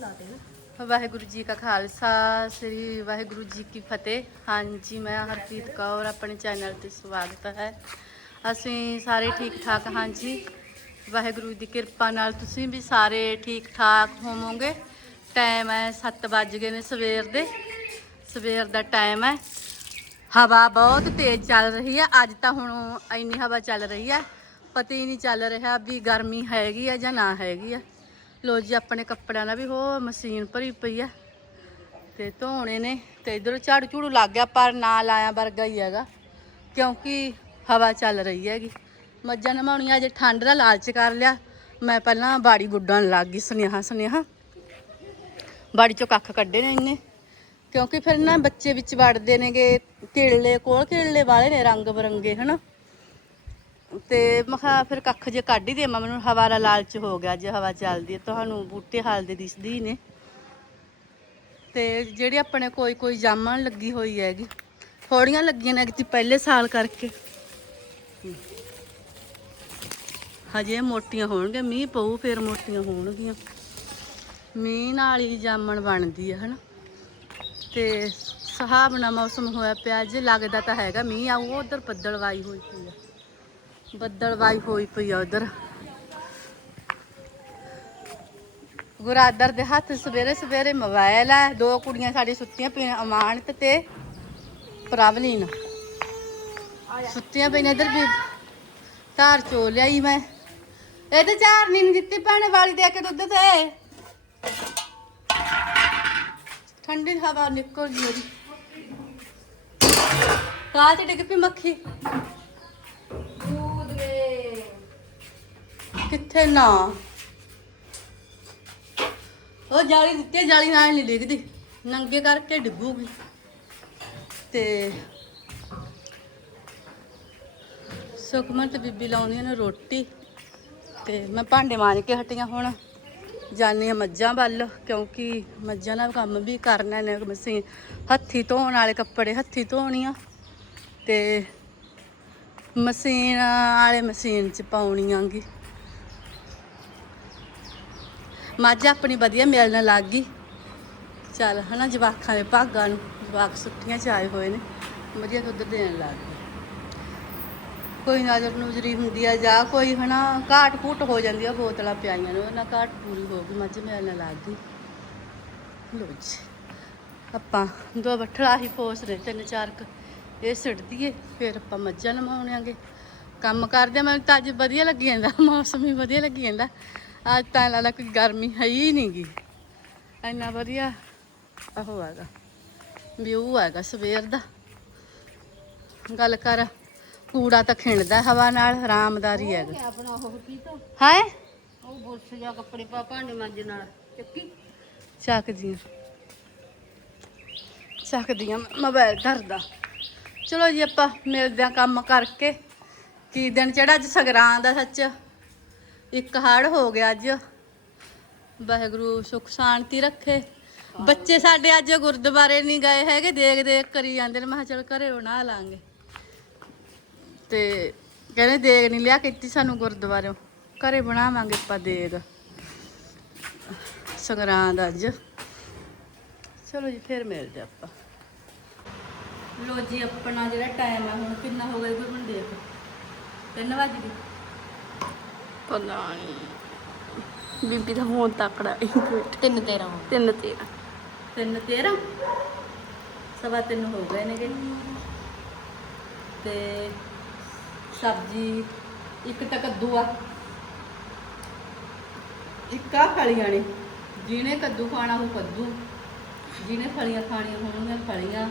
ਲਾਤੇ ਨਾ। ਵਾਹਿਗੁਰੂ ਜੀ ਕਾ ਖਾਲਸਾ, ਸ੍ਰੀ ਵਾਹਿਗੁਰੂ ਜੀ ਕੀ ਫਤਿਹ। ਹਾਂਜੀ, ਮੈਂ ਹਰਪ੍ਰੀਤ ਕੌਰ, ਆਪਣੇ ਚੈਨਲ ਤੇ ਸਵਾਗਤ ਹੈ। ਅਸੀਂ ਸਾਰੇ ਠੀਕ ਠਾਕ ਹਾਂਜੀ। ਵਾਹਿਗੁਰੂ ਦੀ ਕਿਰਪਾ ਨਾਲ ਤੁਸੀਂ ਵੀ ਸਾਰੇ ਠੀਕ ਠਾਕ ਹੋਵੋਗੇ। ਟਾਈਮ ਹੈ 7 ਵੱਜ ਗਏ ਨੇ ਸਵੇਰ ਦੇ। ਸਵੇਰ ਦਾ ਟਾਈਮ ਹੈ। ਹਵਾ ਬਹੁਤ ਤੇਜ਼ ਚੱਲ ਰਹੀ ਹੈ। ਅੱਜ ਤਾਂ ਹੁਣ ਇੰਨੀ ਹਵਾ ਚੱਲ ਰਹੀ ਹੈ। ਪਤਾ ਹੀ ਨਹੀਂ ਚੱਲ ਰਿਹਾ ਵੀ ਗਰਮੀ ਹੈਗੀ ਆ ਜਾਂ ਨਾ ਹੈਗੀ ਆ ਲੋ ਜੀ, ਆਪਣੇ ਕੱਪੜਿਆਂ ਦਾ ਵੀ ਹੋ ਮਸ਼ੀਨ ਭਰੀ ਪਈ ਆ। ਤੇ ਧੋਣੇ ਨੇ। ਤੇ ਇਧਰ ਝਾੜੂ ਝੂੜੂ ਲੱਗ ਗਿਆ, ਪਰ ਨਾ ਲਾਇਆ ਵਰਗਾ ਹੀ ਹੈਗਾ, ਕਿਉਂਕਿ ਹਵਾ ਚੱਲ ਰਹੀ ਹੈਗੀ। ਮੱਝਾਂ ਨਮਾਉਣੀਆਂ, ਅਜੇ ਠੰਡ ਦਾ ਲਾਲਚ ਕਰ ਲਿਆ। ਮੈਂ ਪਹਿਲਾਂ ਬਾੜੀ ਗੁੱਡਣ ਲੱਗ ਗਈ, ਸੁਨੇਹਾ ਸੁਨੇਹਾ। ਬਾੜੀ ਚੋਂ ਕੱਖ ਕੱਢੇ ਨੇ ਇੰਨੇ। ਕਿਉਂਕਿ ਫਿਰ ਨਾ ਬੱਚੇ ਵਿੱਚ ਵੜਦੇ ਨੇਗੇ ਕਿਰਲੇ ਕੋਲ ਕਿਰਲੇ ਵਾਲੇ ਨੇ, ਰੰਗ ਬਰੰਗੇ, ਹਨਾ? ਤੇ ਮੈਂ ਫਿਰ ਕੱਖ ਜੇ ਕੱਢ ਹੀ ਦੇਵਾਂ, ਮੈਨੂੰ ਹਵਾ ਦਾ ਲਾਲਚ ਹੋ ਗਿਆ ਜੇ ਹਵਾ ਚੱਲਦੀ ਹੈ, ਤੁਹਾਨੂੰ ਬੂਟੇ ਹਾਲਦੇ ਦਿਸਦੀ ਨੇ। ਤੇ ਜਿਹੜੀ ਆਪਣੇ ਕੋਈ ਕੋਈ ਜਾਮਣ ਲੱਗੀ ਹੋਈ ਹੈਗੀ, ਥੋੜੀਆਂ ਲੱਗੀਆਂ ਨੇ ਕਿ ਪਹਿਲੇ ਸਾਲ ਕਰਕੇ। ਹਜੇ ਮੋਟੀਆਂ ਹੋਣਗੇ ਮੀਂਹ ਪਊ ਫਿਰ ਮੋਟੀਆਂ ਹੋਣਗੀਆਂ। ਮੀਂਹ ਨਾਲ ਹੀ ਜਾਮਣ ਬਣਦੀ ਹੈ, ਹਨਾ। ਤੇ ਸੁਹਾਵਣਾ ਮੌਸਮ ਹੋਇਆ ਪਿਆ, ਜੇ ਲੱਗਦਾ ਤਾਂ ਹੈਗਾ ਮੀਂਹ ਆਊ ਉਧਰ ਬੱਦਲਵਾਈ ਹੋਈ ਪਈ ਆ। ਬੱਦਲਵਾਈ ਹੋਈ ਪਈ ਆ ਉਧਰ। ਗੁਰਾਦਰ ਦੇ ਹੱਥ ਸਵੇਰੇ ਸਵੇਰੇ ਮੋਬਾਈਲ ਆ, ਦੋ ਕੁੜੀਆਂ ਸਾਡੀ ਸੁੱਤੀਆਂ ਪਈਆਂ ਅਮਾਨਤ ਤੇ ਪ੍ਰਵਲੀਨ। ਸੁੱਤੀਆਂ ਪਈਆਂ ਇਧਰ ਵੀ, ਧਾਰ ਚੋ ਲਿਆਈ ਮੈਂ। ਇਹਦੇ ਤੇ ਚਾਰ ਨੀਂਦ ਦਿੱਤੀ ਭੈਣੇ ਵਾਲੀ ਦੇ ਕੇ ਦੁੱਧ ਤੇ। ਠੰਡੀ ਹਵਾ ਨਿਕਲ ਗਈ ਉਹਦੀ। ਕਾਹ ਤੇ ਡਿੱਗ ਪਈ ਮੱਖੀ। ਕਿੱਥੇ ਨਾ? ਉਹ ਜਾਲੀ ਦਿੱਤੀ ਆ, ਜਾਲੀ ਨਾਲ ਨਹੀਂ ਡਿੱਗਦੀ। ਨੰਗੇ ਕਰਕੇ ਡਿੱਗੂਗੀ। ਤੇ ਸੁਖਮਨ ਤੇ ਬੀਬੀ ਲਾਉਂਦੀਆਂ ਨੇ ਰੋਟੀ। ਤੇ ਮੈਂ ਭਾਂਡੇ ਮਾਂਜ ਕੇ ਹਟੀਆਂ ਹੁਣ। ਜਾਨੀ ਆ ਮੱਝਾਂ ਵੱਲ ਕਿਉਂਕਿ ਮੱਝਾਂ ਨਾਲ ਕੰਮ ਵੀ ਕਰਨਾ ਨੇ ਮਸੀਂ ਹੱਥੀ ਧੋਣ ਵਾਲੇ ਕੱਪੜੇ ਹੱਥੀ ਧੋਣੀਆਂ ਤੇ ਮਸ਼ੀਨ ਵਾਲੇ ਮਸ਼ੀਨ ਚ ਪਾਉਣੀਆਂਗੀ ਮੱਝ ਆਪਣੀ ਵਧੀਆ ਮਿਲਣ ਲੱਗ ਗਈ। ਚੱਲ ਹਨਾ, ਜਵਾਕਾਂ ਦੇ ਭਾਗਾਂ ਨੂੰ, ਜਵਾਕ ਸੁੱਟੀਆਂ ਚ ਆਏ ਹੋਏ ਨੇ, ਵਧੀਆ ਦੁੱਧ ਦੇਣ ਲੱਗ ਗਏ। ਕੋਈ ਨਜ਼ਰ ਨੁਜ਼ਰੀ ਹੁੰਦੀ ਆ ਜਾਂ ਕੋਈ ਹਨਾ, ਘਾਟ ਘੂਟ ਹੋ ਜਾਂਦੀ ਆ, ਬੋਤਲਾਂ ਪਿਆਈਆਂ ਨੇ, ਉਹਨਾਂ ਘਾਟ ਪੂਰੀ ਹੋ ਗਈ ਮੱਝ ਮਿਲਣ ਲੱਗ ਗਈ। ਲੋ ਜੀ, ਆਪਾਂ ਦੋ ਬੱਠਲਾ ਹੀ ਫੋਸ ਰਹੇ, ਤਿੰਨ ਚਾਰ ਕੁ, ਇਹ ਸਿੱਟ ਦਈਏ, ਫਿਰ ਆਪਾਂ ਮੱਝਾਂ ਨਮਾਉਣਾਂਗੇ ਕੰਮ ਕਰਦੇ ਮੈਨੂੰ ਤਾਂ ਅੱਜ ਵਧੀਆ ਲੱਗੀ ਜਾਂਦਾ, ਮੌਸਮ ਹੀ ਵਧੀਆ ਲੱਗੀ ਜਾਂਦਾ। ਅੱਜ ਤਾਂ ਲੱਗਦਾ ਕੋਈ ਗਰਮੀ ਹੈ ਹੀ ਨਹੀਂ ਗੀ ਇੰਨਾ ਵਧੀਆ ਉਹ ਹੈਗਾ ਵਿਊ ਹੈਗਾ ਸਵੇਰ ਦਾ। ਗੱਲ ਕਰ ਕੂੜਾ ਤਾਂ ਖਿੰਡਦਾ ਹਵਾ ਨਾਲ ਆਰਾਮਦਾਰੀ ਹੈਗਾ। ਆਪਣਾ ਉਹ ਕੀ ਤਾਂ ਹਾਏ ਉਹ ਬੁਰਸ਼ ਜਾਂ ਕੱਪੜੇ ਪਾ ਭਾਂਡੇ ਮਾਂਜਣ ਨਾਲ ਚੱਕੀ? ਚੱਕਦੀਆਂ ਚੱਕਦੀਆਂ ਮੋਬਾਈਲ ਧਰਦਾ। ਚਲੋ ਜੀ ਆਪਾਂ ਮਿਲਦੇ ਆ ਕੰਮ ਕਰਕੇ। ਕੀ ਦਿਨ ਚੜਾ ਅੱਜ ਸਗਰਾਂ ਦਾ ਸੱਚ? ਇੱਕ ਹੜ ਹੋ ਗਿਆ ਅੱਜ। ਵਾਹਿਗੁਰੂ ਸੁਖ ਸ਼ਾਂਤੀ ਰੱਖੇ। ਬੱਚੇ ਸਾਡੇ ਅੱਜ ਗੁਰਦੁਆਰੇ ਨਹੀਂ ਗਏ ਹੈਗੇ ਦੇਖ ਦੇਖ ਕਰੀ ਜਾਂਦੇ ਨੇ, ਮੈਂ ਕਿਹਾ ਚਲ ਘਰੇ ਬਣਾ ਲਾਂਗੇ। ਤੇ ਕਹਿੰਦੇ ਦੇਗ ਨਹੀਂ ਲਿਆ, ਕੀਤੀ ਸਾਨੂੰ ਗੁਰਦੁਆਰੇ ਘਰੇ ਬਣਾਵਾਂਗੇ ਆਪਾਂ ਦੇਗ। ਸੰਗਰਾਂਦ ਅੱਜ। ਚਲੋ ਜੀ, ਫਿਰ ਮਿਲਦੇ ਆਪਾਂ। ਲੋ ਜੀ, ਆਪਣਾ ਜਿਹੜਾ ਟਾਈਮ ਆ, ਹੁਣ ਕਿੰਨਾ ਹੋ ਗਿਆ ਗੁਰਮਨ ਦੇਖ 3 ਵਜ ਗਏ। ਪਤਾ ਨਹੀਂ। ਬੀਬੀ ਦਾ ਫੋਨ ਤੱਕੜਾ ਇੱਕ ਮਿੰਟ ਤਿੰਨ ਤੇਰਾ। ਤਿੰਨ ਤੇਰਾ। ਤਿੰਨ 13 ਸਵਾ ਤਿੰਨ ਹੋ ਗਏ ਨੇਗੇ। ਤੇ ਸਬਜ਼ੀ ਇੱਕ ਤਾਂ ਕੱਦੂ ਆ ਇੱਕ ਆ ਫਲੀਆਂ ਨੇ। ਜਿਹਨੇ ਕੱਦੂ ਖਾਣਾ ਉਹ ਕੱਦੂ। ਜਿਹਨੇ ਫਲੀਆਂ ਖਾਣੀਆਂ ਹੋਣਗੀਆਂ ਫਲੀਆਂ।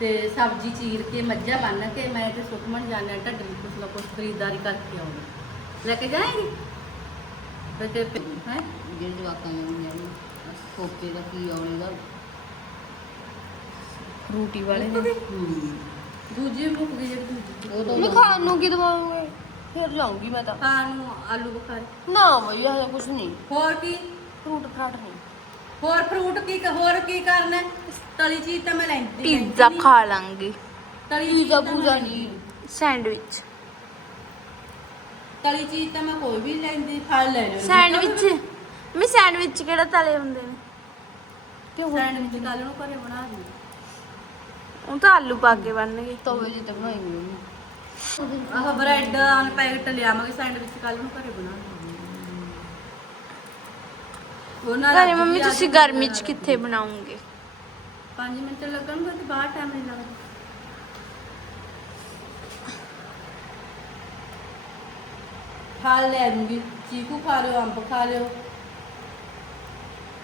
ਤੇ ਸਬਜ਼ੀ ਚੀਰ ਕੇ ਮੱਝਾਂ ਬੰਨ ਕੇ ਮੈਂ ਤੇ ਸੁਖਮਨ ਜਾਣਾ ਢੱਡਰੀ ਕੁਛ ਨਾ ਕੁਛ ਖਰੀਦਦਾਰੀ ਕਰਕੇ ਆਉਣੀ ਲੈ ਕੇ ਜਾਏਗੀ? ਬੇਟੇ ਹੈ? ਜਿਹੜੇ ਜਵਾਕਾਂ ਨੂੰ ਨਹੀਂ ਕੋਕੇ ਦਾ ਕੀ ਆਉਣੇਗਾ ਰੂਟੀ ਵਾਲੇ ਨੇ। ਦੂਜੀ ਮੁੱਕ ਗਈ ਜਿਹੜੀ ਦੂਜੀ। ਉਹ ਤਾਂ ਮੈਂ ਖਾਣ ਨੂੰ ਕੀ ਦਵਾਉਂਗੇ ਫਿਰ ਲਾਉਂਗੀ ਮੈਂ ਤਾਂ। ਖਾਣ ਨੂੰ ਆਲੂ ਬੁਖਾਰੇ। ਨਾ ਬਈ ਇਹ ਕੁਝ ਨਹੀਂ। ਹੋਰ ਕੀ? ਫਰੂਟ ਫਰਾਟ ਨਹੀਂ। ਹੋਰ ਫਰੂਟ ਕੀ ਹੋਰ ਕੀ ਕਰਨਾ? ਹੈ? ਤਲੀ ਚੀਜ਼ ਤਾਂ ਮੈਂ ਲੈਂਦੀ ਪੀਜ਼ਾ ਲੈਂਦੀ ਖਾ ਲਾਂਗੇ। ਤਲੀ ਚੀਜ਼ ਪੀਜ਼ਾ ਤਾਂ ਨਹੀਂ। ਸੈਂਡਵਿਚ। ਤਲੀ ਚੀਜ਼ ਤਾਂ ਮੈਂ ਕੋਈ ਵੀ ਲੈਂਦੀ ਫਲ ਲੈ ਲੈਂਦੀ ਸੈਂਡਵਿਚ। ਮੈਂ ਸੈਂਡਵਿਚ ਕਿਹੜਾ ਤਲੇ ਹੁੰਦੇ ਨੇ? ਕਿਉਂ ਸੈਂਡਵਿਚ ਕੱਲ ਨੂੰ ਘਰੇ ਬਣਾ ਲਈ ਉਹ ਤਾਂ ਆਲੂ ਪਾ ਕੇ ਬਣਨਗੇ। ਤੋਵੇ ਜੇ ਤੇ ਬਣਾਈ ਹੋਈ ਆਹ ਬ੍ਰੈਡ ਆਨ ਪੈਕਟ ਲਿਆਵਾਂਗੇ ਸੈਂਡਵਿਚ ਕੱਲ ਨੂੰ ਘਰੇ ਬਣਾ ਲਵਾਂਗੇ ਉਹਨਾਂ ਘਰੇ ਮੰਮੀ ਤੁਸੀਂ ਗਰਮੀ 'ਚ ਕਿੱਥੇ ਬਣਾਉਂਗੇ 5 ਮਿੰਟ ਲੱਗਣਗੇ ਤੇ ਬਾਹਰ ਟਾਈਮ ਨਹੀਂ ਲੱਗਦਾ। ਫਲ ਲੈ ਲੂੰਗੀ ਚੀਕੂ ਖਾ ਲਿਓ ਅੰਬ ਖਾ ਲਿਓ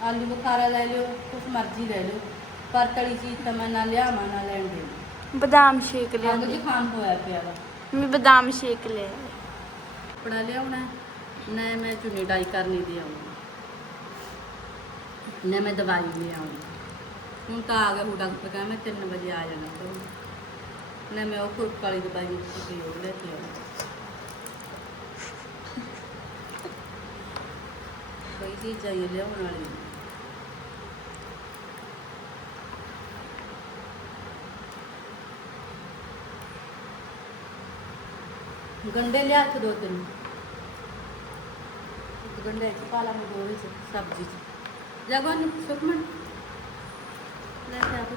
ਆਲੂ ਬੁਖਾਰਾ ਲੈ ਲਿਓ ਕੁਛ ਮਰਜ਼ੀ ਲੈ ਲਿਓ ਪਰ ਤਲੀ ਚੀਜ਼ ਤਾਂ ਮੈਂ ਨਾ ਲਿਆਵਾਂ ਨਾ ਲੈਣ ਦੇ ਬਦਾਮ ਸ਼ੇਕ ਅੰਗ ਲਿਆਂਦੇ। ਜੀ ਖਾਣ ਹੋਇਆ ਪਿਆ ਵਾ। ਮੈਂ ਬਦਾਮ ਸ਼ੇਕ ਲਿਆ ਕੱਪੜਾ ਲਿਆਉਣਾ ਹੈ, ਨਾ ਮੈਂ ਚੁੰਨੀ ਡਾਈ ਕਰਨੀ ਦੇ ਆਉਂਗੀ ਨਾ ਮੈਂ ਦਵਾਈ ਲੈ ਆਉਂਗੀ ਹੁਣ ਤਾਂ ਆ ਗਿਆ ਉਹ ਡਾਕਟਰ ਕਹਿੰਦਾ ਮੈਂ 3 ਵਜੇ ਆ ਜਾਣਾ। ਤਾਂ ਨਾ ਮੈਂ ਉਹ ਕੁਰਕ ਵਾਲੀ ਦਵਾਈ ਦਿੱਤੀ ਉਹ ਲੈ ਕੇ ਆਉਂਗੀ ਚੀਜ਼ਾਂ ਇਹ ਲਿਆਉਣ ਵਾਲੀ ਗੰਡੇ ਲਿਆ ਕੇ ਦੋ ਤਿੰਨ ਇੱਕ ਗੰਡੇ ਚ ਪਾ ਲਾਂਗੇ ਦੋ ਵਿੱਚ ਸਬਜ਼ੀ ਚ ਜਗਨ ਸੁਖਮਨ ਲੈ ਕੇ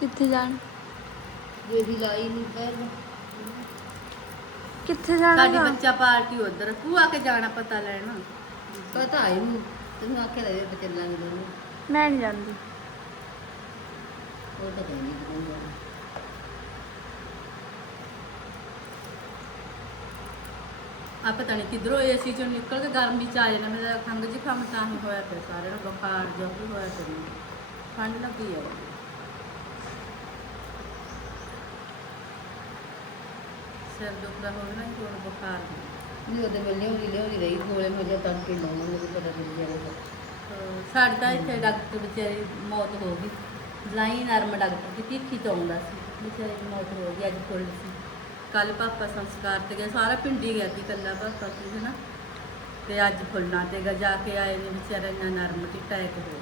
ਕਿੱਥੇ ਜਾਣਾ? ਜੇ ਵੀ ਲਾਈ ਨਹੀਂ ਪੈਰ ਕਿੱਥੇ ਜਾਣਾ ਸਾਡੀ ਵਾ? ਬੱਚਾ ਪਾਰਟੀ ਉਧਰ ਤੂੰ ਆ ਕੇ ਜਾਣਾ ਪਤਾ ਲੈਣਾ। ਪਤਾ ਹੈ ਨੂੰ ਤੈਨੂੰ ਆਖਿਆ ਰਹੇ ਤੇ ਚੱਲਾਂਗੇ ਦੋਨੋਂ ਮੈਂ ਨਹੀਂ ਜਾਂਦੀ। ਉਹ ਤਾਂ ਕਹਿੰਦੀ ਤੂੰ ਆ ਪਤਾ ਨਹੀਂ ਕਿਧਰੋਂ ਏਸੀ ਚੋਂ ਨਿਕਲ ਕੇ ਗਰਮੀ ਚ ਆ ਜਾਣਾ ਮੇਰਾ ਖੰਗ ਜ਼ੁਕਾਮ ਤਾਂ ਹੀ ਹੋਇਆ ਪਿਆ ਸਾਰਿਆਂ ਨੂੰ ਬੁਖਾਰ ਜਿਹਾ ਵੀ ਹੋਇਆ ਪਿਆ। ਮੈਨੂੰ। ਠੰਡ ਲੱਗੀ ਆ। ਸਿਰ ਦੁਖਦਾ ਹੋਵੇ ਨਾ ਕੋਲ ਬੁਖਾਰ ਨਹੀਂ ਉਹਦੇ ਮੈਂ ਲਿਉਰੀ ਲਿਉਰੀ ਰਹੀ ਥੋੜੇ ਮਜੇ ਤੱਕ ਕੇ ਲਾਉਣਾ ਮੈਨੂੰ ਪਤਾ ਨਹੀਂ ਜਾਣਾ ਸਾਡੇ ਇੱਥੇ ਡਾਕਟਰ ਵਿਚਾਰੀ ਮੌਤ ਹੋ ਗਈ। ਬਲਾਈ ਨਰਮ ਡਾਕਟਰ ਦੀ ਤਿੱਖੀ ਤੋਂ ਆਉਂਦਾ ਸੀ। ਵਿਚਾਰੀ ਦੀ ਮੌਤ ਹੋ ਗਈ ਅੱਜ ਫੁੱਲ ਸੀ ਕੱਲ ਪਾਪਾ ਸੰਸਕਾਰ ਤੇ ਗਿਆ ਸਾਰਾ ਪਿੰਡੀ ਗਿਆ ਸੀ ਕੱਲਾ ਪਾਪਾ ਸੀ ਨਾ ਤੇ ਅੱਜ ਫੁੱਲਾਂ ਤੇ ਗਾ ਜਾ ਕੇ ਆਏ ਨੇ ਵਿਚਾਰਾ ਇੰਨਾ ਨਰਮ ਤੇ ਟੈਕ ਹੋ ਗਿਆ।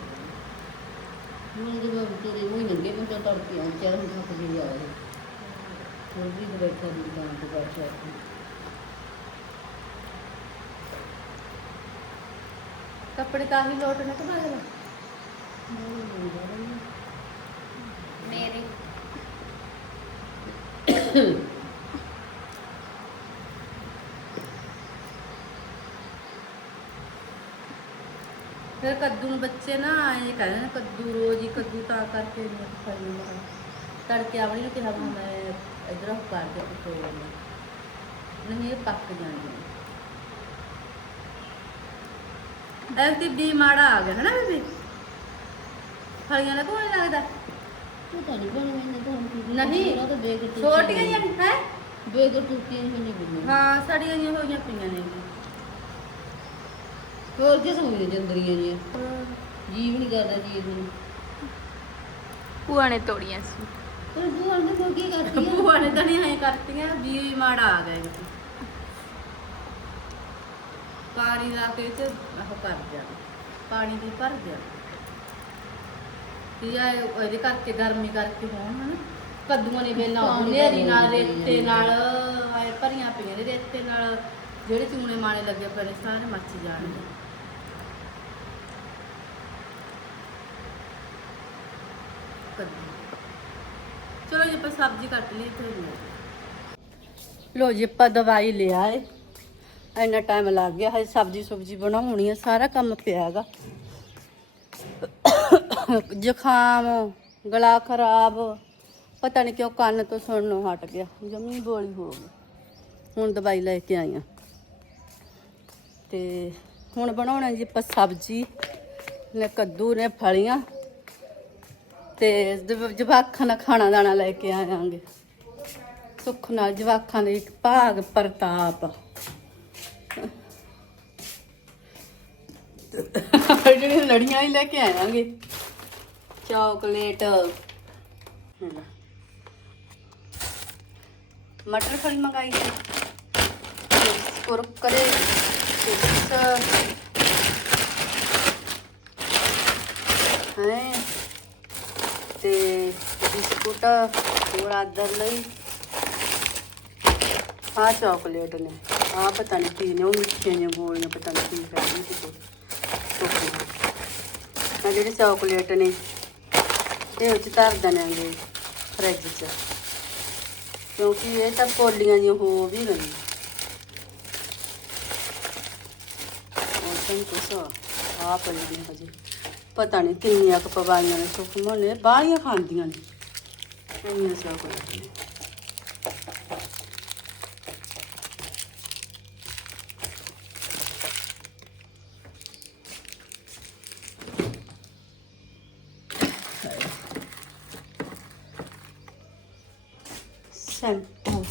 ਹੁਣ ਜਦੋਂ ਤੇਰੇ ਉਹ ਨੰਗੇ ਮੈਂ ਤਾਂ ਤੜਕੇ ਆਂ ਚਾਰ ਨੂੰ ਥੱਕ ਜੀ ਆਏ ਹੋਰ ਵੀ ਬੈਠਾ ਦੀ ਦੁਕਾਨ ਤੇ ਬੈਠਾ ਕੱਪੜੇ ਤਾਂ ਹੀ ਲੋਟ ਨੇ ਕਿ ਬਦਲ ਮੇਰੇ। ਫਿਰ ਕੱਦੂ ਨੂੰ ਬੱਚੇ ਨਾ ਇਹ ਕਹਿੰਦੇ ਨੇ ਕੱਦੂ ਰੋਜ਼ ਹੀ ਕੱਦੂ ਤਾਂ ਕਰਕੇ ਨਹੀਂ ਖਾਈ ਜਾਂਦਾ ਤੜਕੇ ਆਵਣੀ ਨੂੰ ਕਿਹਾ ਮੈਂ ਇਧਰ ਕਰ ਦੇ ਕੋਈ ਨਹੀਂ ਨਹੀਂ ਇਹ ਪੱਕ ਜਾਂਦੇ ਐਲਤੀ ਵੀ ਮਾੜਾ ਆ ਗਿਆ ਹੈ ਨਾ ਬੀਬੀ? ਫਲੀਆਂ ਦਾ ਕੋਈ ਲੱਗਦਾ? ਤੂੰ ਤਾਂ ਨਹੀਂ ਬਣ ਮੈਨੇ ਤਾਂ ਹੁਣ ਨਹੀਂ। ਉਹ ਤਾਂ ਬੇਗਰ ਤੂੰ ਛੋਟੀਆਂ ਹੀ ਹੈ? ਬੇਗਰ ਤੂੰ ਕੀ ਨਹੀਂ ਬਣੀ ਹਾਂ ਸੜੀਆਂ ਜਿਹੀਆਂ ਹੋਈਆਂ ਪਈਆਂ ਨੇ। ਹੋਰ ਕਿਸ ਹੋਈ ਜੰਦਰੀਆਂ ਜੀ ਜੀਵ ਨਹੀਂ ਕਰਦਾ ਜੀਵ ਨੂੰ ਭੂਆ ਨੇ ਤੋੜੀਆਂ ਸੀ। ਪਰ ਬੂਹਣ ਦੇ ਕੋਲ ਕੀ ਕਰਦੀ ਆ? ਭੂਆ ਨੇ ਤਾਂ ਨਹੀਂ ਐਂ ਕਰਤੀਆਂ ਵੀ ਮਾੜਾ ਆ ਗਿਆ ਇਹਦੇ ਪਾਣੀ ਲਾ ਕੇ ਚ ਉਹ ਕਰ ਦਿਆ ਪਾਣੀ ਦੀ ਭਰ ਦਿਆ ਕੀ ਆ ਇਹ- ਇਹਦੇ ਕਰਕੇ ਗਰਮੀ ਕਰਕੇ ਹੋਣ ਹਨਾ? ਕੱਦੂਆਂ ਨੇ ਵੇਲਾ ਪਾਣੀ ਨੇਰੀ ਦਾ ਨਾਲ ਰੇਤੇ ਨਾਲ ਆਏ ਭਰੀਆਂ ਪਈਆਂ ਨੇ ਰੇਤੇ ਨਾਲ। ਜਿਹੜੇ ਚੂਨੇ ਮਾਣੇ ਲੱਗੇ ਪਏ ਨੇ ਸਾਰੇ ਮੱਚ ਜਾਣਗੇ। ਚਲੋ ਜੀ, ਆਪਾਂ ਸਬਜ਼ੀ ਕੱਟ ਲਈ ਫਿਰ ਲੋ ਜੀ, ਆਪਾਂ ਦਵਾਈ ਲਿਆ ਏ। ਇੰਨਾ ਟਾਈਮ ਲੱਗ ਗਿਆ, ਹਜੇ ਸਬਜ਼ੀ ਸੁਬਜ਼ੀ ਬਣਾਉਣੀ ਆ, ਸਾਰਾ ਕੰਮ ਪਿਆ ਹੈਗਾ। ਜ਼ੁਕਾਮ, ਗਲਾ ਖਰਾਬ, ਪਤਾ ਨਹੀਂ ਕਿਉਂ ਕੰਨ ਤੋਂ ਸੁਣਨੋਂ ਹਟ ਗਿਆ, ਜਮੀ ਬੋਲੀ ਹੋ ਗਈ। ਹੁਣ ਦਵਾਈ ਲੈ ਕੇ ਆਈ ਆ। ਤੇ ਹੁਣ ਬਣਾਉਣਾ ਜੀ ਆਪਾਂ ਸਬਜ਼ੀ ਨੇ ਕੱਦੂ ਨੇ ਫਲੀਆਂ। ਤੇ ਜਵ- ਜਵਾਕਾਂ ਦਾ ਖਾਣਾ ਦਾਣਾ ਲੈ ਕੇ ਆਵਾਂਗੇ। ਸੁੱਖ ਨਾਲ ਜਵਾਕਾਂ ਦੇ ਇੱਕ ਭਾਗ ਪ੍ਰਤਾਪ। ਜਿਹੜੀਆਂ ਲੜੀਆਂ ਹੀ ਲੈ ਕੇ ਆਵਾਂਗੇ। ਚਾਕਲੇਟ। ਮਟਰ ਫਲੀ ਮੰਗਾਈ ਸੀ। ਕੁਰਕਰੇ, ਚਿਪਸ। ਹੈ। ਤੇ ਬਿਸਕੁਟ ਹੋਰ ਆਦਰ ਲਈ। ਆ ਚਾਕਲੇਟ ਨੇ। ਆ ਪਤਾ ਨਹੀਂ ਕੀ ਨੇ, ਉਹ ਮਿੱਠੀਆਂ ਜਿਹੀਆਂ ਗੋਲੀਆਂ ਪਤਾ ਨਹੀਂ ਕੀ ਕਰਨੀ ਸੀ ਆ ਜਿਹੜੇ ਚਾਕਲੇਟ ਨੇ, ਇਹ ਵਿੱਚ ਧਰ ਦੇਣਾਂਗੇ ਫਰਿੱਜ 'ਚ। ਕਿਉਂਕਿ ਇਹ ਤਾਂ ਪੋਲੀਆਂ ਜਿਹੀਆਂ ਹੋ ਵੀ ਗਈਆਂ। ਉਹ ਤਾਂ ਕੁਛ। ਆ ਪਈਆਂ ਹਜੇ। ਪਤਾ ਨਹੀਂ ਕਿੰਨੀਆਂ ਕੁ ਪਵਾਈਆਂ ਨੇ ਸੁਖਮਨ ਨੇ ਬਾਹਲੀਆਂ ਖਾਂਦੀਆਂ ਨੇ। ਇੰਨੀਆਂ ਚਾਕਲੇਟ ਨੇ। ਸ਼ੈਂਪੂ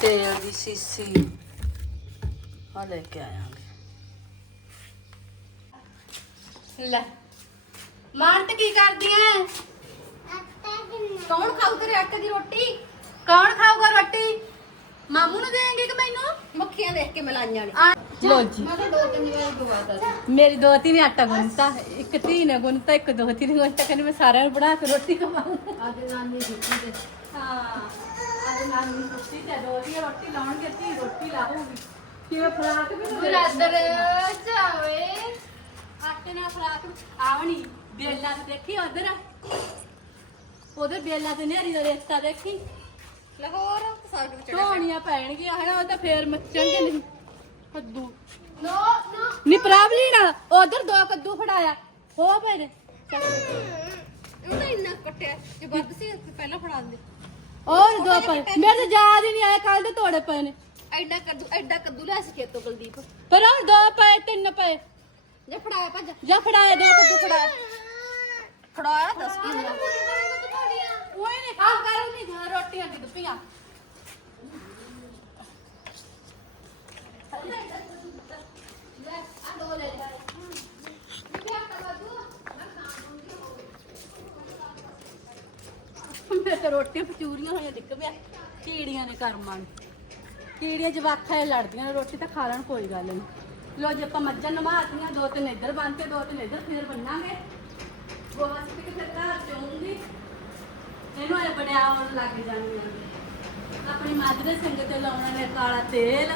ਤੇਲ ਦੀ ਸੀਸੀ। ਆ ਲੈ ਕੇ ਆਇਆਂਗੇ। ਲੈ। ਮਾਨਤ ਕੀ ਕਰਦੀਆਂ ਕੌਣ ਖਾਊ ਤੇਰੇ ਆਟੇ ਦੀ ਰੋਟੀ? ਕੌਣ ਖਾਊਗਾ ਰੋਟੀ? ਮਾਮੂ ਨੂੰ ਦੇਣਗੇ ਕਿ ਮੈਨੂੰ? ਮੱਖੀਆਂ ਦੇਖ ਕੇ ਮਲਾਈਆਂ ਨੇ। ਆ ਲੋ ਜੀ। ਮੈਂ ਤਾਂ ਦੋ ਤਿੰਨ ਵਾਰ ਦਵਾਤਾ ਸੀ ਮੇਰੀ ਦੋ ਤਿੰਨ ਆਟਾ ਗੁੰਨਤਾ। ਇੱਕ ਧੀ ਨੇ ਗੁੰਨਤਾ ਇੱਕ ਦੋ ਤਿੰਨ ਗੁੰਨਤਾ। ਕਹਿੰਦੀ ਮੈਂ ਸਾਰਿਆਂ ਨੂੰ ਬਣਾ ਕੇ ਰੋਟੀ ਖਵਾਉਂ। ਅੱਜ ਨਾਨੀ ਦਿੱਤੀ ਤੇ। ਹਾਂ ਅੱਜ ਨਾਨੀ ਸੁੱਤੀ ਤੇ ਦੋ ਦੀ ਰੋਟੀ ਲਾਉਣਗੇ ਧੀ ਰੋਟੀ ਲਾਊਗੀ। ਕਿਵੇਂ ਫਰਾਕ ਵੀ ਨਾ ਬਰਾਦਰ ਚਾਵੇ। ਆਟੇ ਨਾਲ ਫਰਾਕ ਆਵਣੀ ਬੇਲਾ ਤੇ ਦੇਖੀ ਉਧਰ? ਉਧਰ ਬੇਲਾ ਤੇ ਨੇਰੀ ਦਾ ਰੇਤਾ ਦੇਖੀ? ਲਾਹੌਰ ਸਾਗ ਵਿੱਚ ਢੋਣੀਆਂ ਪੈਣਗੀਆਂ ਹਨਾ ਉਹ ਤਾਂ ਫੇਰ ਮੱਚਣਗੇ ਨਹੀਂ ਕੱਦੂ। ਨੋ ਨੋ। ਨੀ ਪ੍ਰਾਬਲੀ ਨਾਲ ਉਧਰ ਦੋ ਕੱਦੂ ਫੜਾਇਆ। ਹੋ ਪਏ ਨੇ ਉਹ ਤਾਂ ਇੰਨਾ ਕੱਟਿਆ ਜੇ ਵੱਧ ਸੀ ਪਹਿਲਾਂ ਫੜਾ ਦਿੰਦੇ। ਔਰ ਦੋ ਪਏ। ਮੇਰੇ ਤਾਂ ਯਾਦ ਹੀ ਨਹੀਂ ਆਇਆ ਕੱਲ ਦੇ ਤੋੜੇ ਪਏ ਨੇ। ਐਡਾ ਕੱਦੂ ਐਡਾ ਕੱਦੂ ਲੈ ਸੀ ਖੇਤੋਂ ਕੁਲਦੀਪ। ਪਰ ਉਹ ਦੋ ਪਏ ਤਿੰਨ ਪਏ। ਜੇ ਫੜਾਇਆ ਭੱਜ। ਜਾਂ ਫੜਾਇਆ ਦੋ ਕੱਦੂ ਫੜਾਇਆ ਫੜਾਇਆ ਦੱਸ ਕੀ ਹੁੰਦਾ ਓਏ ਨੇ ਕੰਮ ਕਰ ਨਹੀਂ ਰੋਟੀਆਂ ਕਿ ਦੁਪੀਆਂ। ਮੈਂ ਤਾਂ ਰੋਟੀ ਪਚੂਰੀਆਂ ਹੋਈਆਂ ਪਿਆ। ਕੀੜੀਆਂ ਨੇ ਕਰਮਾਂ ਨੂੰ। ਕੀੜੀਆਂ ਜਵਾਖਾਂ ਲੜਦੀਆਂ ਨੇ ਰੋਟੀ ਤਾਂ ਖਾ ਲੈਣ ਕੋਈ ਗੱਲ ਨਹੀਂ ਲੋ ਜੇ ਆਪਾਂ ਮੱਝਾਂ ਨਮਾਤੀਆਂ ਦੋ ਤਿੰਨ ਇੱਧਰ ਬੰਨ੍ਹ ਕੇ, ਦੋ ਤਿੰਨ ਇੱਧਰ ਫੇਰ ਬੰਨਾਂਗੇ। ਗੋਹਾ ਸਿੱਟ ਕੇ ਫਿਰ ਘਰ ਚੋਂਗੀ ਇਹਨੂੰ ਇਹ ਬਣਾਉਣ ਲੱਗ ਜਾਂਦੀ ਆਪਣੀ ਮਾਦਰੇ ਸਿੰਘ ਤੇ ਲਾਉਣਾ ਨੇ ਕਾਲਾ ਤੇਲ।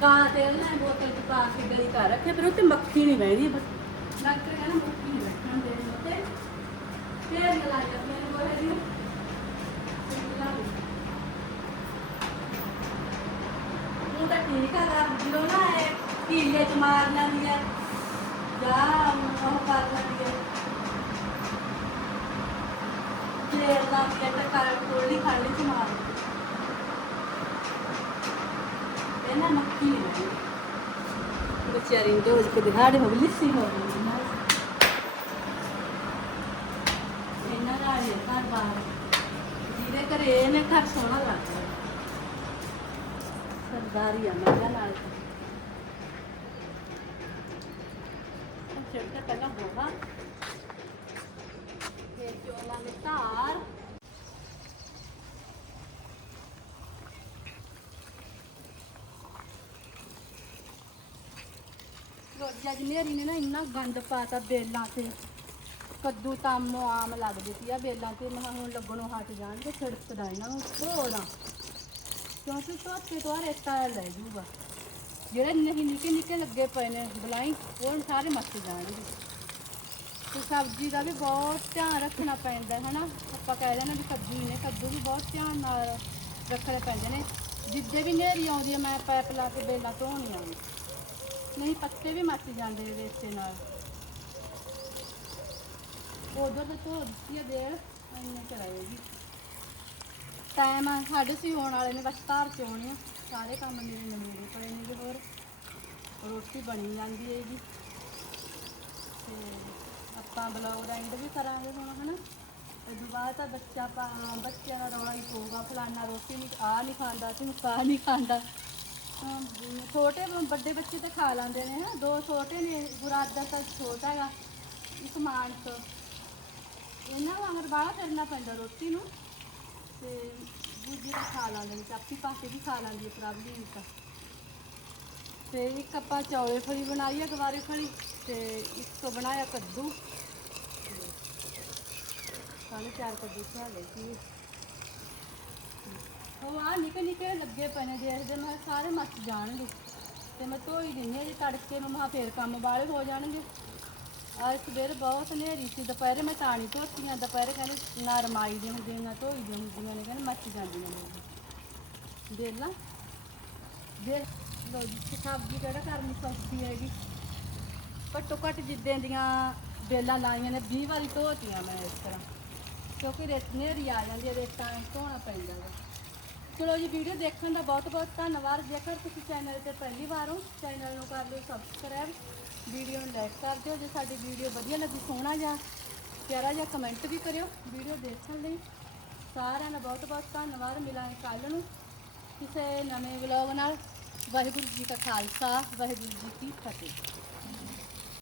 ਕਾਲਾ ਤੇਲ ਨਾ ਬੋਤਲ ਚ ਪਾ ਕੇ ਗਲੀ ਕਰ ਰੱਖੇ, ਫਿਰ ਉੱਤੇ ਮੱਖੀ ਨਹੀਂ ਬਹਿਦੀ ਬਸ। ਡਾਕਟਰ ਕਹਿੰਦਾ ਮੱਖੀ ਨਹੀਂ ਬੈਠਣ ਦੇਣੀ ਉੱਤੇ ਫੇਰ ਮਿਲਾ ਕੇ ਮੇਰੇ ਕੋਲ ਹੈ ਉਹ ਤਾਂ ਠੀਕ ਆ ਜਦੋਂ ਨਾ ਇਹ ਕੀਲੇ ਚ ਮਾਰ ਲੈਂਦੀ ਹੈ। ਜਾਂ ਉਹ ਕਰ ਲੈਂਦੀ ਹੈ। ਫੇਰ ਦਾ ਵੀ ਤਾਂ ਕਰ ਕੋਲੀ ਖਾਲੀ ਚ ਮਾਰ ਇਹਨਾਂ ਮੱਖੀ ਨਹੀਂ ਵਿਚਾਰੀ ਨੂੰ ਰੋਜ਼ ਕੇ ਦਿਹਾੜੇ ਹੋ ਲਿੱਸੀ ਹੋ ਗਈ ਨਾ ਇਹਨਾਂ ਦਾ ਇਹ ਘਰ ਬਾਹਰ। ਜਿਹਦੇ ਘਰੇ ਇਹਨੇ ਘਰ ਸੋਹਣਾ ਲੱਗਦਾ। ਸਰਦਾਰੀ ਆ ਮੱਝਾਂ ਨਾਲ। ਚੜ੍ਹਦਾ ਪਹਿਲਾਂ ਹੋਗਾ ਫਿਰ ਚੋਲਾਂਗੇ ਧਾਰ ਰੋਜਾ ਜਨੇਰੀ ਨੇ ਨਾ ਇੰਨਾ ਗੰਦ ਪਾਤਾ ਬੇਲਾਂ ਤੇ ਕੱਦੂ ਤਾਂ ਆਮ ਲੱਗਦੀ ਸੀ ਆ ਬੇਲਾਂ ਤੇ ਮੈਂ ਕਿਹਾ ਹੁਣ ਲੱਗਣੋਂ ਹਟ ਜਾਣਗੇ ਛਿੜਕਦਾ ਇਹਨਾਂ ਨੂੰ ਥੋੜਾ ਕਿਉਂਕਿ ਧੋਤੇ ਤੋਂ ਆ ਰੇਤਾ ਲੈ ਜੂਗਾ। ਜਿਹੜੇ ਨਹੀਂ ਨਿੱਕੇ ਨਿੱਕੇ ਲੱਗੇ ਪਏ ਨੇ ਬਲਾਈ, ਉਹ ਸਾਰੇ ਮੱਚ ਜਾਣਗੇ। ਤੇ ਸਬਜ਼ੀ ਦਾ ਵੀ ਬਹੁਤ ਧਿਆਨ ਰੱਖਣਾ ਪੈਂਦਾ ਹੈ ਹਨਾ। ਆਪਾਂ ਕਹਿ ਦਿੰਦੇ ਵੀ ਸਬਜ਼ੀ ਨੇ ਕੱਦੂ ਵੀ ਬਹੁਤ ਧਿਆਨ ਨਾਲ ਰੱਖਣੇ ਪੈਂਦੇ ਨੇ। ਜਿੱਦੇ ਵੀ ਨੇਰੀ ਆਉਂਦੀ ਹੈ, ਮੈਂ ਪੈਪ ਲਾ ਕੇ ਬੇਲਾਂ ਧੋਣੀਆਂ ਨੇ। ਨਹੀਂ, ਪੱਤੇ ਵੀ ਮੱਚ ਜਾਂਦੇ ਨੇ ਰੇਤੇ ਨਾਲ। ਉਧਰ ਤਾਂ ਧੋ ਦਿੱਤੀ ਆ ਦੇਰ ਇੰਨੇ ਚਲਾਏਗੀ ਟਾਈਮ ਸਾਡੇ ਸੀ ਹੋਣ ਵਾਲੇ ਨੇ, ਬਸ ਧਾਰ ਚ ਆਉਣੇ ਆ। ਸਾਰੇ ਕੰਮ ਮੇਰੇ ਨਵੇੜੇ ਪਏ ਨੇ ਜੀ, ਹੋਰ ਰੋਟੀ ਬਣੀ ਜਾਂਦੀ ਹੈ ਜੀ ਤੇ ਆਪਾਂ ਬਲੌਗ ਦਾ ਐਂਡ ਵੀ ਕਰਾਂਗੇ ਹੁਣ, ਹਨਾ? ਇਸ ਤੋਂ ਬਾਅਦ ਤਾਂ ਬੱਚਾ ਪਾ, ਬੱਚਿਆਂ ਦਾ ਰੌਲਾ ਹੀ ਪਊਗਾ, ਫਲਾਨਾ ਰੋਟੀ ਨਹੀਂ ਆ ਨਹੀਂ ਖਾਂਦਾ, ਤੂੰ ਕਾ ਨਹੀਂ ਖਾਂਦਾ। ਛੋਟੇ ਵੱਡੇ ਬੱਚੇ ਤਾਂ ਖਾ ਲੈਂਦੇ ਨੇ ਨਾ ਦੋ ਛੋਟੇ ਨੇ ਗੁਰਾਦਾ ਤਾਂ ਛੋਟਾ ਹੈਗਾ ਇਸ ਮਾਨਸ ਇਹਨਾਂ ਨੂੰ ਅਮਰ ਬਾਹਲਾ ਕਰਨਾ ਪੈਂਦਾ ਰੋਟੀ ਨੂੰ। ਤੇ ਦੂਜੀ ਤਾਂ ਖਾ ਲੈਂਦੇ ਨੇ ਚਾਪੀ ਪਾਸੇ ਵੀ ਖਾ ਲੈਂਦੀ ਹੈ ਪ੍ਰਭਲੀ ਤਾਂ ਤੇ ਇੱਕ ਆਪਾਂ ਚੌਲੇ ਫਲੀ ਬਣਾਈ ਹੈ ਗਵਾਰੇ ਫਲੀ, ਤੇ ਇੱਕ ਬਣਾਇਆ ਕੱਦੂ। ਸਾਰੇ ਚਾਰ ਕੱਦੂ ਖਾ ਲਏ ਸੀ। ਉਹ ਆ ਨਿੱਕੇ ਨਿੱਕੇ ਲੱਗੇ ਪਏ ਨੇ ਦੇਖਦੇ ਮੈਂ ਕਿਹਾ ਸਾਰੇ ਮੱਚ ਜਾਣਗੇ। ਤੇ ਮੈਂ ਧੋਈ ਦਿੰਨੀ ਹਾਂ, ਜੇ ਤੜਕੇ ਨੂੰ ਮਾ ਫੇਰ ਕੰਮ ਵਾਲੇ ਹੋ ਜਾਣਗੇ। ਅੱਜ ਸਵੇਰ ਬਹੁਤ ਹਨੇਰੀ ਸੀ, ਦੁਪਹਿਰੇ ਮੈਂ ਤਾਂ ਨਹੀਂ ਧੋਤੀਆਂ, ਦੁਪਹਿਰੇ ਕਹਿੰਦੇ ਨਾ ਰਮਾਈ ਦੀਆਂ ਹੁੰਦੀਆਂ ਨਾ ਧੋਈ ਦੀਆਂ ਹੁੰਦੀਆਂ ਨੇ ਕਹਿੰਦੇ ਮੱਚ ਜਾਂਦੀਆਂ ਨੇ ਦੇਖ ਲਾ। ਦੇ ਲੋ ਜੀ ਸਬਜ਼ੀ ਕਿਹੜਾ ਕਰਨੀ ਸੌਖੀ ਹੈਗੀ। ਘੱਟੋ ਘੱਟ ਜਿੱਦਾਂ ਦੀਆਂ ਬੇਲਾਂ ਲਾਈਆਂ ਨੇ 20 ਵਾਰੀ ਧੋਤੀਆਂ ਮੈਂ ਇਸ ਤਰ੍ਹਾਂ। ਕਿਉਂਕਿ ਰੇਤ, ਹਨੇਰੀ ਆ ਜਾਂਦੀ ਹੈ ਰੇਤਾਂ ਧੋਣਾ ਪੈਂਦਾ ਹੈ ਚਲੋ ਜੀ, ਵੀਡੀਓ ਦੇਖਣ ਦਾ ਬਹੁਤ ਬਹੁਤ ਧੰਨਵਾਦ। ਜੇਕਰ ਤੁਸੀਂ ਚੈਨਲ ਤੇ ਪਹਿਲੀ ਵਾਰ ਹੋ ਚੈਨਲ ਨੂੰ ਕਰ ਲਿਓ ਸਬਸਕ੍ਰਾਈਬ ਵੀਡੀਓ ਨੂੰ ਲਾਈਕ ਕਰ ਦਿਓ, ਜੇ ਸਾਡੀ ਵੀਡੀਓ ਵਧੀਆ ਲੱਗੀ, ਸੋਹਣਾ ਜਾਂ ਪਿਆਰਾ ਜਾਂ ਕਮੈਂਟ ਵੀ ਕਰਿਓ। ਵੀਡੀਓ ਦੇਖਣ ਲਈ ਸਾਰਿਆਂ ਦਾ ਬਹੁਤ ਬਹੁਤ ਧੰਨਵਾਦ। ਮਿਲਾਂਗੇ ਕੱਲ ਨੂੰ ਕਿਸੇ ਨਵੇਂ ਵਲੌਗ ਨਾਲ। ਵਾਹਿਗੁਰੂ ਜੀ ਕਾ ਖਾਲਸਾ, ਵਾਹਿਗੁਰੂ ਜੀ ਕੀ ਫਤਿਹ।